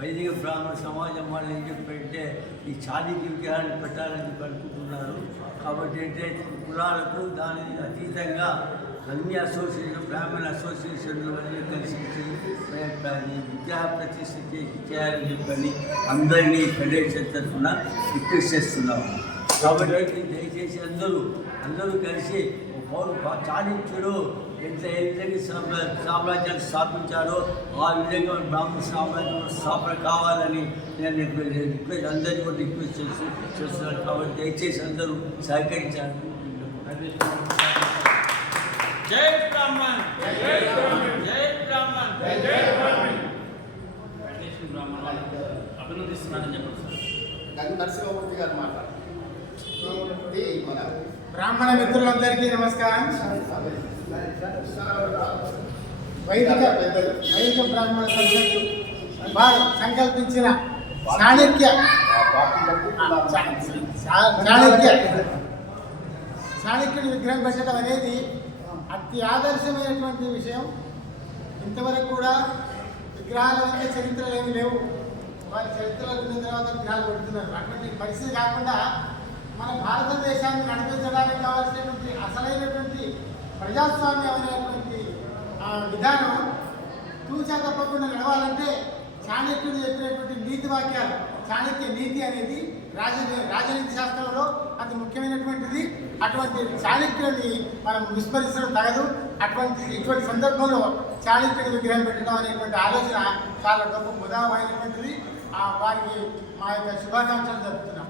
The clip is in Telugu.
వైదిక బ్రాహ్మణ సమాజం వాళ్ళు ఏం చెప్పారంటే ఈ చాలీకి విగ్రహాన్ని పెట్టాలని చెప్పి అనుకుంటున్నారు. కాబట్టి ఏంటంటే కులాలకు దాని అతీతంగా అన్ని అసోసియేషన్ బ్రాహ్మణ అసోసియేషన్లు అన్నీ కలిసి విద్యా ప్రతిష్ఠ చేయాలని చెప్పని అందరినీ ఫెడరేషన్ తరఫున రిక్వెస్ట్ చేస్తున్నాము. కాబట్టి దయచేసి అందరూ కలిసి చాళుక్యులు సామ్రాజ్యాన్ని స్థాపించారో ఆ విధంగా బ్రాహ్మణ సామ్రాజ్యం స్థాపన కావాలని నేను రిక్వెస్ట్ అందరినీ కూడా రిక్వెస్ట్ చేస్తున్నాను. కాబట్టి దయచేసి అందరూ సహకరించాలి. జై బ్రాహ్మణ్, జై బ్రాహ్మణ్, జై బ్రాహ్మణ్, జై బ్రాహ్మణ్. అభినందిస్తున్నానని చెప్పండి. నరసింహమూర్తి గారు మాట్లాడారు. బ్రాహ్మణ మిత్రులందరికీ నమస్కారం. వైదిక బ్రాహ్మణ సంఘం వారు సంకల్పించిన చాణక్యుడి విగ్రహం పెట్టడం అనేది అతి ఆదర్శమైనటువంటి విషయం. ఇంతవరకు కూడా విగ్రహాలు అంటే చరిత్రలు ఏమి లేవు. వారి చరిత్రలు ఉన్న తర్వాత విగ్రహాలు పెడుతున్నారు. అటువంటి పరిస్థితి కాకుండా మన భారతదేశాన్ని నడిపించడానికి కావాల్సినటువంటి అసలైనటువంటి ప్రజాస్వామ్యం అనేటువంటి విధానం తూచా తప్పకుండా నడవాలంటే చాణక్యుడు చెప్పినటువంటి నీతి వాక్యాలు, చాణక్య నీతి అనేది రాజనీతి శాస్త్రంలో అతి ముఖ్యమైనటువంటిది. అటువంటి చాణక్యుడిని మనం విస్మరించడం తగదు. ఇటువంటి సందర్భంలో చాణక్యుడి విగ్రహం పెట్టడం అనేటువంటి ఆలోచన చాలా గొప్ప ముదామైనటువంటిది. వారికి మా యొక్క శుభాకాంక్షలు జరుపుతున్నాం.